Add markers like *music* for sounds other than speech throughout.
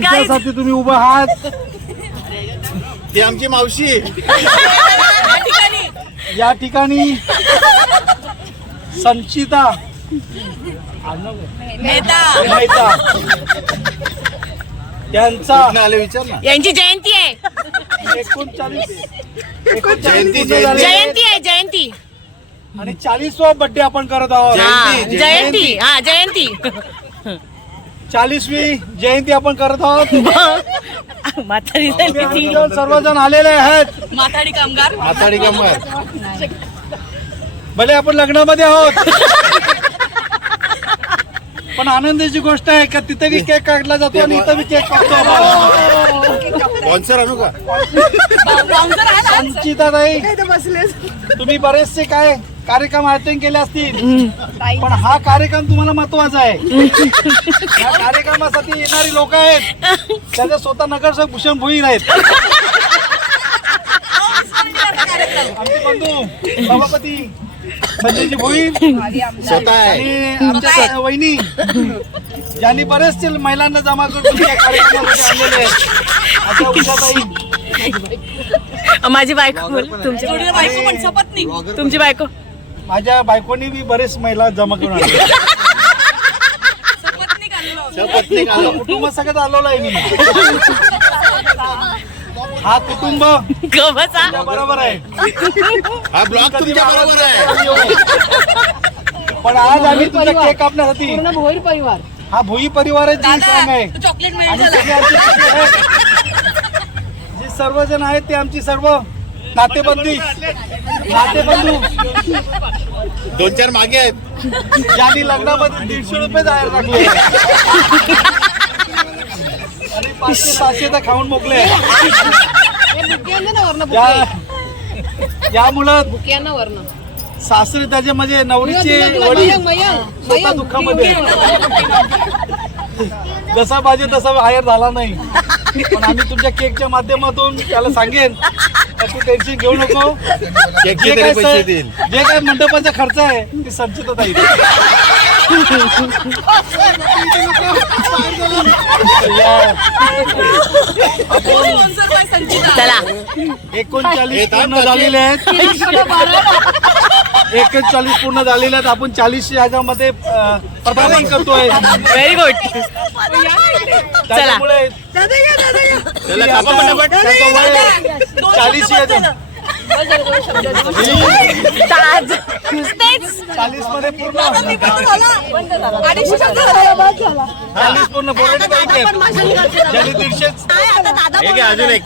ज्यांच्यासाठी तुम्ही उभा आहात. ती आमची मावशी. या ठिकाणी संचिता. मेहता. आले विचार ना. यांची जयंती आहे. एकोणचाळीस. जयंती, एकोणचाळीस जयंती. झाले. जयंती आहे जयंती. आणि चाळीसवा बर्थडे आपण करत आहोत. हा जयंती, जयंती. हा जयंती. चाळीसवी जयंती आपण करत आहोत. म्हातारी सर्वजण आलेले आहेत. माथाडी कामगार. माताडी कामगार. भले आपण लग्नामध्ये आहोत. पण आनंदाची गोष्ट आहे का तिथे बी केक काढला जातो आणि इथं बी केक काढतो आपण. स्पॉन्सर आणू का? संचिता ताई तुम्ही बरेचसे काय कार्यक्रम अटेंड केले असतील. पण हा कार्यक्रम तुम्हाला महत्त्वाचा आहे. *laughs* या कार्यक्रमासाठी येणारी लोक आहेत. त्याचे स्वतः नगरसेवक भूषण भोईर आहेत. आमचे बंधू सभापती संजयजी भोईर स्वतः आहे. आणि आमच्या वहिनी ज्यांनी बरेचसे महिलांना जमा करून या कार्यक्रमासाठी आणलेले आहेत. अशा उषाताई. माझी बायको बोल. तुमची बायको पण सपत्नी तुमची बायको. माझ्या बायकोनी बी बरेच महिला जमा करून आणले सपत्नीक आलो. कुटुंब सगळ्यात आलेलो आहे मी. हा कुटुंब बरोबर आहे. हा ब्लॉग तुमच्या बरोबर आहे. पण आज आम्ही तुमचा केक कापण्यासाठी भोईर परिवार. हा भोई परिवार सांग आहे. चॉकलेट आणि सगळे आमचे सगळे आहेत. जे सर्वजण आहेत ते आमची सर्व नातेबंदी. नातेबंधू. दोन चार मागे आहेत. ज्यांनी लग्नामध्ये दीडशे रुपये जाहीर टाकले. आणि पाचशे सातशे तर खाऊन मोकले. ना वर्ण या यामुळं बुकियांना वर्ण सासरे त्याचे म्हणजे नवरीचे वडील स्वतः दुःखामध्ये. जसा पाहिजे तसा बाहेर झाला नाही. पण आम्ही तुमच्या केकच्या माध्यमातून त्याला सांगेन. का तू टेन्शन घेऊ नको. केकचे जे तरी काय पैसे देईल. जे काय मंडपाचा खर्च आहे ती संचित चला. एकोणचाळीस पूर्ण झालेले आहेत. एकोणचाळीस पूर्ण झालेले आहेत. आपण चाळीस ह्याच्यामध्ये पदार्पण करतोय. व्हेरी गुड त्याच्यामुळे चाळीस चाळीसमध्ये पूर्ण चाळीस पूर्ण एक. आहे, अजून एक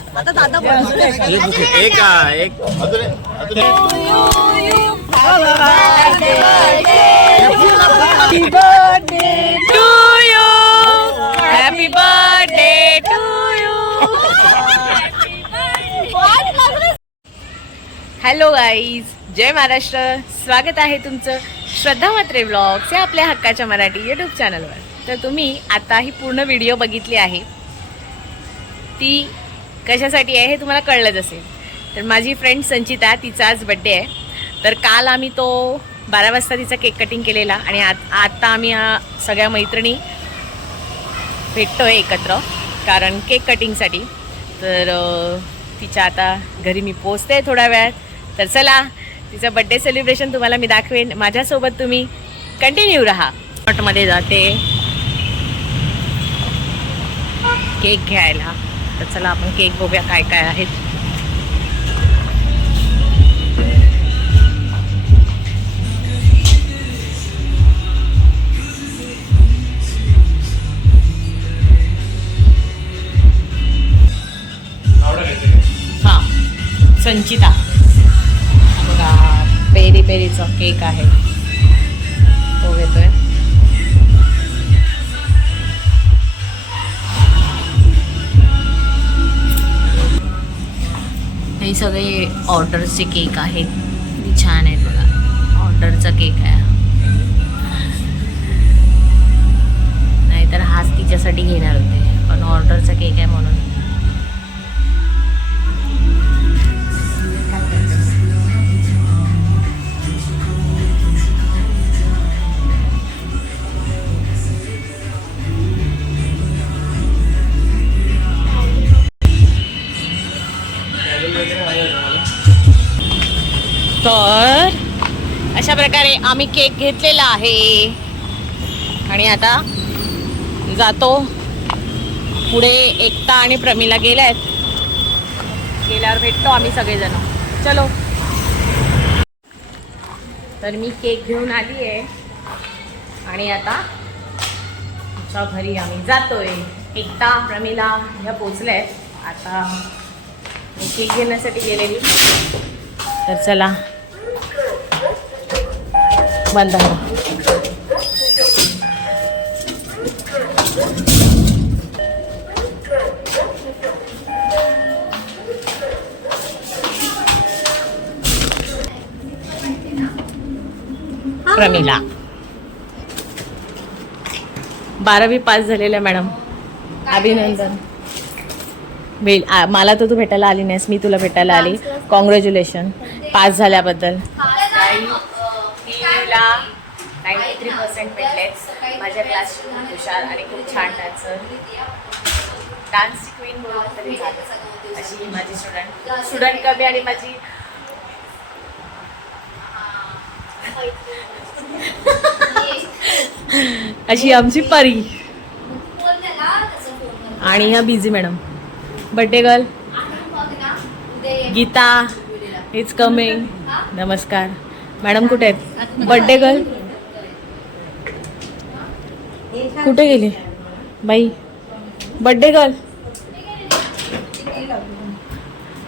एक एक. अजून एक, happy birthday to hello guys जय महाराष्ट्र. स्वागत आहे तुमचं श्रद्धा मात्रे ब्लॉग्स या आपल्या हक्काच्या मराठी यूट्यूब चॅनलवर तर तुम्ही आता ही पूर्ण व्हिडिओ बघितली आहे. ती कशासाठी आहे हे तुम्हाला कळलंच असेल. तर माझी फ्रेंड संचिता तिचा आज बड्डे आहे. तर काल आम्ही तो बारा वाजता तिचा केक कटिंग केलेला आणि आत आता आम्ही सगळ्या मैत्रिणी भेटतो आहे एकत्र कारण केक कटिंगसाठी तर तिच्या आता घरी मी पोचते थोड्या वेळात. तर चला तिचं बड्डे सेलिब्रेशन तुम्हाला मी दाखवेन. माझ्यासोबत तुम्ही कंटिन्यू राहा. मध्ये जाते. केक घ्यायला. तर चला आपण केक बघूया काय काय आहेत. संचिता. बघा पेरी पेरीचा केक आहे. तो घेतोय. हे सगळे ऑर्डरचे केक आहेत. छान आहेत बघा. ऑर्डरचा केक आहे नाहीतर हाच तिच्यासाठी घेणार होते. पण ऑर्डरचा केक आहे म्हणून. तर अशा प्रकारे आम्ही केक घेतलेला आहे. आणि आता जातो. पुढे एकता आणि प्रमिला आहेत. गेल्यावर भेटतो आम्ही सगळेजण. चलो. तर मी केक घेऊन आली आहे. आणि आता आमच्या घरी आम्ही जातोय. एकता प्रमिला ह्या पोचल्या आहेत. आता मी केक घेण्यासाठी गेलेली. तर चला. बंद. प्रमिला. बारावी पास झालेल्या मॅडम. अभिनंदन. मला तर तू भेटायला आली नाहीस मी तुला भेटायला आली. कॉंग्रॅच्युलेशन पास झाल्याबद्दल. थ्री पर्सेंट भेटले. माझ्या क्लासची खूप हुशार आणि खूप छान डान्सर डान्स क्वीन म्हणून तरी अशी माझी स्टुडंट स्टुडंट कमी आणि माझी अशी आमची परी. आणि ह्या busy madam birthday girl Geeta. Is coming नमस्कार. मॅडम कुठे आहेत? बड्डे गर्ल कुठे गेली? बाई. बड्डे गर्ल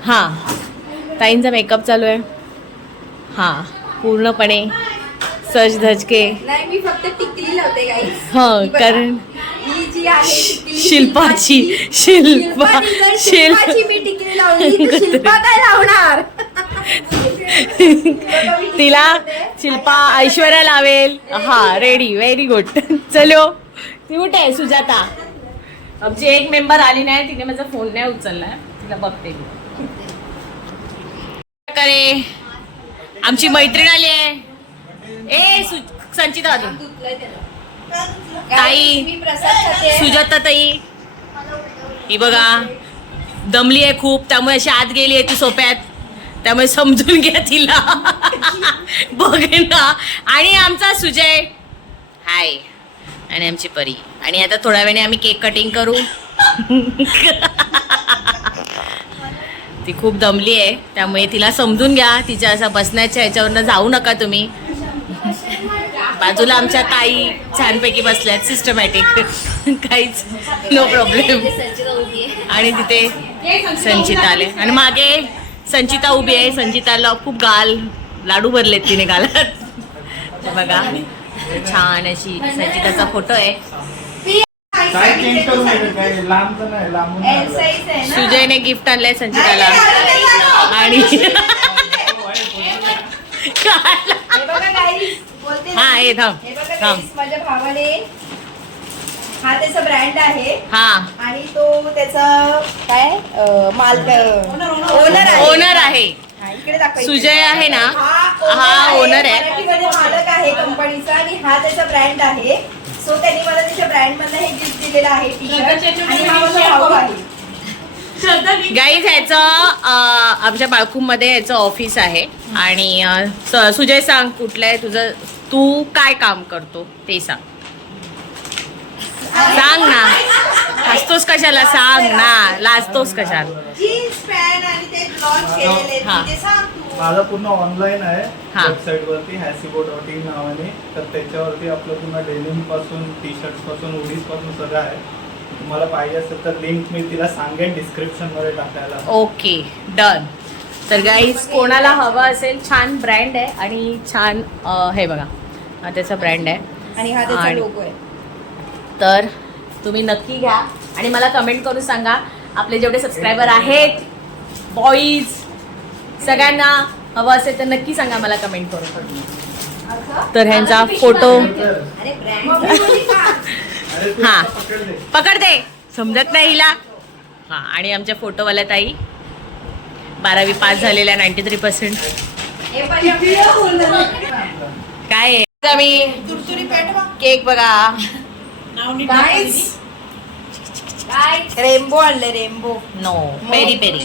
हां. ताईंचा मेकअप चालू आहे. हां. पूर्णपणे सज धज के नाही मी फक्त टिकली लावते गाईस हां कारण शिल्पाची. शिल्पा शिल्पाची मी टिकली लावली. शिल्पा काय लावणार? *laughs* तिला शिल्पा ऐश्वर्या लावेल. हा रेडी व्हेरी गुड चलो. ती कुठे आहे? सुजाता. आमची एक मेंबर आली नाही तिने माझा फोन नाही उचलला तिला बघते प्रकारे आमची मैत्रीण आली आहे. ए सु संचिता अजून ताई. सुजाता ताई. ही बघा दमली आहे खूप त्यामुळे अशी आत गेली आहे ती सोप्यात. त्यामुळे समजून घ्या तिला. बघे ना. आणि आमचा सुजय. हाय आणि आमची परी. आणि आता थोड्या वेळाने आम्ही केक कटिंग करू. ती खूप दमली आहे. त्यामुळे तिला समजून घ्या. तिच्या असं बसण्याच्या ह्याच्यावरनं जाऊ नका तुम्ही. बाजूला आमच्या ताई छानपैकी बसल्यात. सिस्टमॅटिक काहीच नो प्रॉब्लेम आणि तिथे संचिता आले. आणि मागे संचिता उभी आहे. संचिताला खूप गाल लाडू भरलेत तिने गालात. बघा. छान अशी संचिताचा फोटो आहे? सुजयने गिफ्ट आणलंय संचिताला. आणि हे. हा हे थांब. हे बघा थांब. माझ्या भावाने हा त्याचा ब्रँड आहे. हा. आणि तो त्याचा काय? अं, माल ओनर आहे. ओनर आहे. हा, इकडे दाखवा सुजय आहे ना? हा हा ओनर आहे. मराठीमध्ये मालक आहे कंपनीचा आणि हा त्याचा ब्रँड आहे. सो त्यांनी मला त्याच्या ब्रँड मधलं हे गिफ्ट दिलेलं आहे टी शर्ट आणि हा माझा भाऊ आहे. गाईज ह्याचं अं, आमच्या बाळकूममध्ये याचं ऑफिस आहे. आणि अं, स- सुजय सांग कुठलं आहे तुझं तू काय काम करतो? ते सांग. सांग ना. हसतोस कशाला? सांग ना. लाजतोस कशाला? जीन्स पॅन्ट आणि ते लॉन्च केलेले हा. ते सांग तू. माझं पूर्ण ऑनलाईन आहे. हा. वेबसाईट वरती हॅसिबो डॉट इन नावाने. तर त्याच्यावरती आपलं पूर्ण डेनिमपासून टी शर्टपासून उडीजपासून सगळं आहे. तुम्हाला पाहिजे असेल तर लिंक मी तिला सांगेन डिस्क्रिप्शनमध्ये टाकायला. Okay done. तर गाईज कोणाला हवं असेल छान ब्रँड आहे आणि छान अं, हे बघा. हा त्याचा ब्रँड आहे. आणि हा त्याचा आणि- लोगो आहे. तर तुम्ही नक्की घ्या आणि मला कमेंट करून सांगा आपले जेवढे सबस्क्रायबर आहेत बॉईज सगळ्यांना हवं असेल तर नक्की सांगा मला कमेंट करून. तर ह्यांचा फोटो हा. पकड दे. पकड दे. समजत नाही हिला. हा आणि आमच्या फोटोवाल्या ताई बारावी पास झालेल्या नाईन्टी थ्री पर्सेंट काय आहे? आम्ही केक बघा. गाईस रेनबो आणले rainbow no peri peri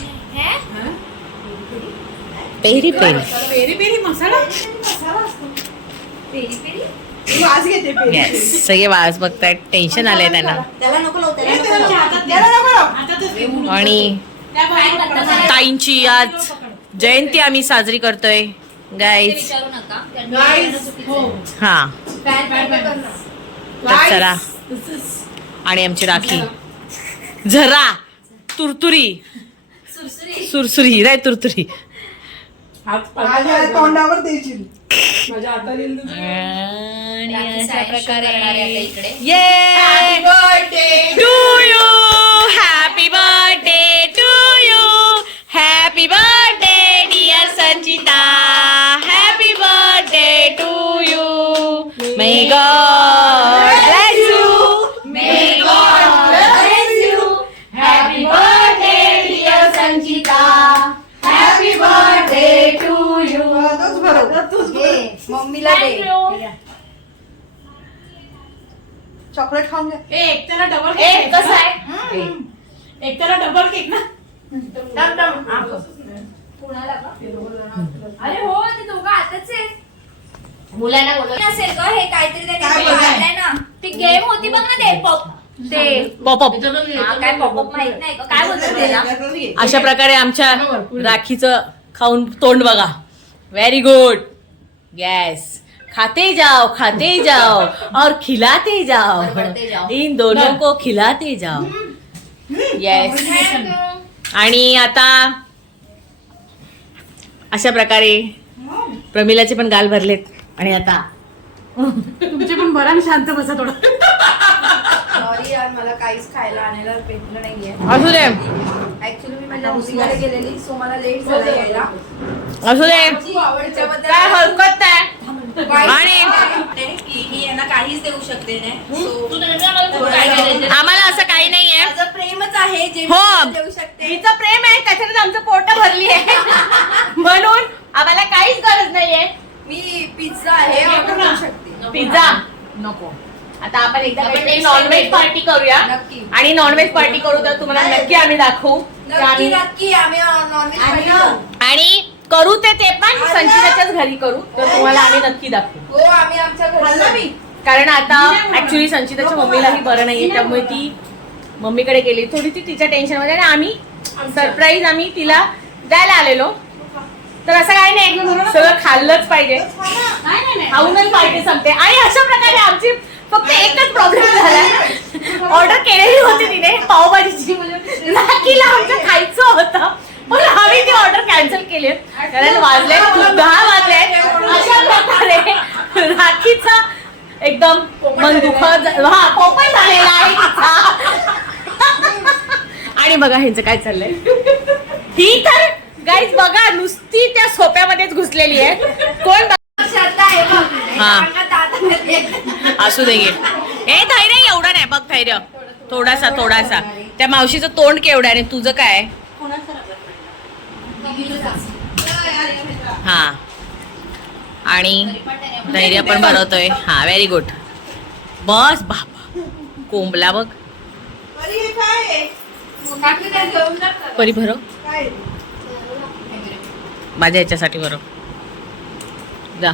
peri peri peri peri masala peri peri वास घेते पेरी येस सगळे वाज बघतायत. टेन्शन आलंय त्यांना. त्याला नको लावू, त्याला नको त्याच्या लावू. हातात द्या. हातातच दे. आणि ताईंची आज जयंती आम्ही साजरी करतोय. गाईज Guys, हो. हा. तर चला. आणि आमची राखी. झरा तुरतुरी. सुरसुरी. राय तुरतुरी. तोंडावर देशील. माझ्या. आणि अशा प्रकारे. एक त्याला डबल केक ना. अरे हो ते दोघं आताच आहे मुलांना असेल का हे काहीतरी त्यांनी बोलवलंय ना. ती गेम होती बघ ना ते पॉप ते. पॉपअप हा, काय पॉपअप माहीत नाही का काय बोलतात त्याला अशा प्रकारे आमच्या राखीचं खाऊन तोंड बघा. व्हेरी गुड गॅस खाते जाओ खाते जाओ. और खिलाते जाओ. बडबडते जाओ. इन दोनों को खिलाते जाओ. येस आणि आता अशा प्रकारे प्रमिलाचे पण गाल भरलेत. आणि आता तुमचे पण बरा शांत बसा थोडं. सॉरी यार मला काहीच खायला आणायला भेटलं नाहीये. असू दे. ऍक्च्युली मी माझ्या गेलेली सो मला लेट झाला यायला. असू दे. काय हरकत नाही. की मी यांना काहीच देऊ शकते नाही. So, तर काय करायचं? आम्हाला असं काही नाहीये. माझं प्रेमच आहे जे मी हो. देऊ शकते. तिचं प्रेम आहे त्याच्यातच आमचं पोट भरली आहे. म्हणून आम्हाला काहीच गरज नाहीये. मी पिझ्झा आहे ऑर्डर करू शकते. पिझ्झा नको. आता आपण एकदा आपण काहीतरी next नॉनव्हेज पार्टी करूया. नक्की. आणि नॉनव्हेज पार्टी करू तर तुम्हाला नक्की आम्ही दाखवू. नक्की आम्ही नक्की आम्ही नॉनव्हेज आणि करू ते ते पण संचिताच्याच घरी करू तर तुम्हाला आम्ही नक्की दाखवू. हो आम्ही आमच्या घरी कारण आता ऍक्च्युली संचिताच्या मम्मीलाही बरं नाहीये त्यामुळे ती मम्मीकडे गेली. थोडी ती तिच्या टेन्शनमध्ये आणि आम्ही सरप्राईज आम्ही तिला द्यायला आलेलो. तर असं काही नाही. सगळं खाल्लंच पाहिजे. नाही नाही नाही. खाऊनच पार्टी संपते. आणि अशा प्रकारे आमची फक्त एकच प्रॉब्लेम झाला. ऑर्डर केलेली होती तिने पावभाजीची. राखीला आमचं खायचं होतं. पण आम्ही ती ऑर्डर कॅन्सल केली कारण वाजले दहा वाजले अशा प्रकारे राखीचा एकदम मन दुखत हा पोपट झालेला आहे. आणि बघा ह्यांचं काय चाललंय. ही तर गाईज बघा नुसती त्या सोप्यामध्येच घुसलेली आहे. कोण आहे. हा. आहे. असू दे हे धैर्य एवढं नाही. बघ धैर्य. थोडासा थोडासा. त्या मावशीचं तोंड केवढं आहे आणि तुझं काय हा. आणि धैर्य पण भरवतोय हा व्हेरी गुड बस बाबा कोंबला बघ. परी भरव माझ्या ह्याच्यासाठी भरव जा.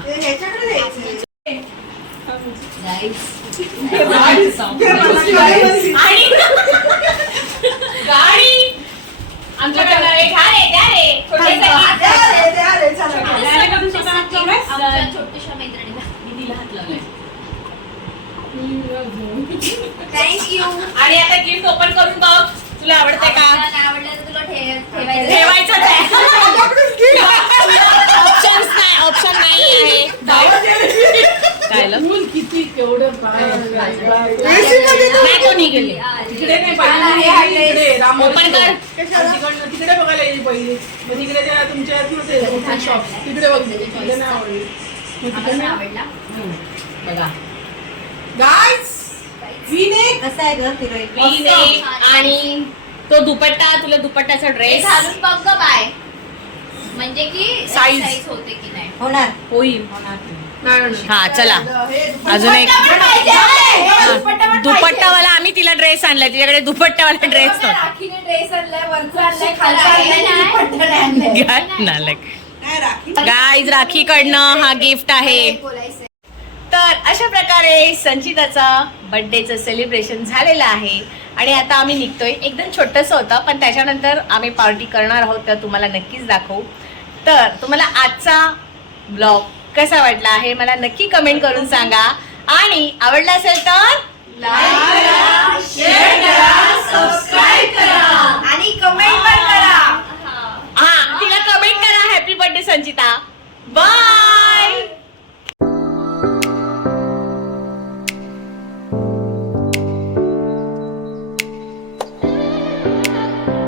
गाडी. आमच्याकडे एक आहे, द्या रे. छोटेसाठी. आमच्या छोट्याशा मैत्रिणीला. मी तिला हात लावलाय. थँक्यू आणि आता गिफ्ट ओपन करून बघ. तुला आवडते का? आवडलं तर तुला ठे- ठेवायचं. ऑप्शन्स नाही. *laughs* ऑप्शन नाही आहे? किती नाही तिकडे नाही पाहिजे ओपन कर. तिकडे बघायला येईल पहिले. मग तिकडे त्या तुमच्या शॉप तिकडे बघ. तिकडे नाही आवडली. मग तिकडे नाही आवडला बघा. गाईज कसं आहे ग आणि तो दुपट्टा तुला दुपट्टाचा हे ड्रेस घालून बघ बाय. म्हणजे की. साईज होते की नाही? होणार. होईल. म्हणून. हा चला. अजून एक. दुपट्टा दुपट्टावाला आम्ही तिला ड्रेस आणलाय. तिच्याकडे दुपट्टावाला ड्रेस काय *laughs* राखी गाईज राखीकडनं हा गिफ्ट आहे. तर अशा प्रकारे संचिताचा बर्थडेचं सेलिब्रेशन झालेलं आहे. आणि आता आम्ही निघतोय. एकदम छोटंसं होतं पण त्याच्यानंतर आम्ही पार्टी करणार आहोत तर तुम्हाला नक्कीच दाखवू. तर तुम्हाला आजचा ब्लॉग कसा वाटला आहे मला नक्की कमेंट करून सांगा. आणि आवडला असेल तर लाईक करा शेअर करा सबस्क्राईब करा. आणि कमेंट पण करा. हा. तिला कमेंट करा हॅपी बर्थडे संचिता. बाय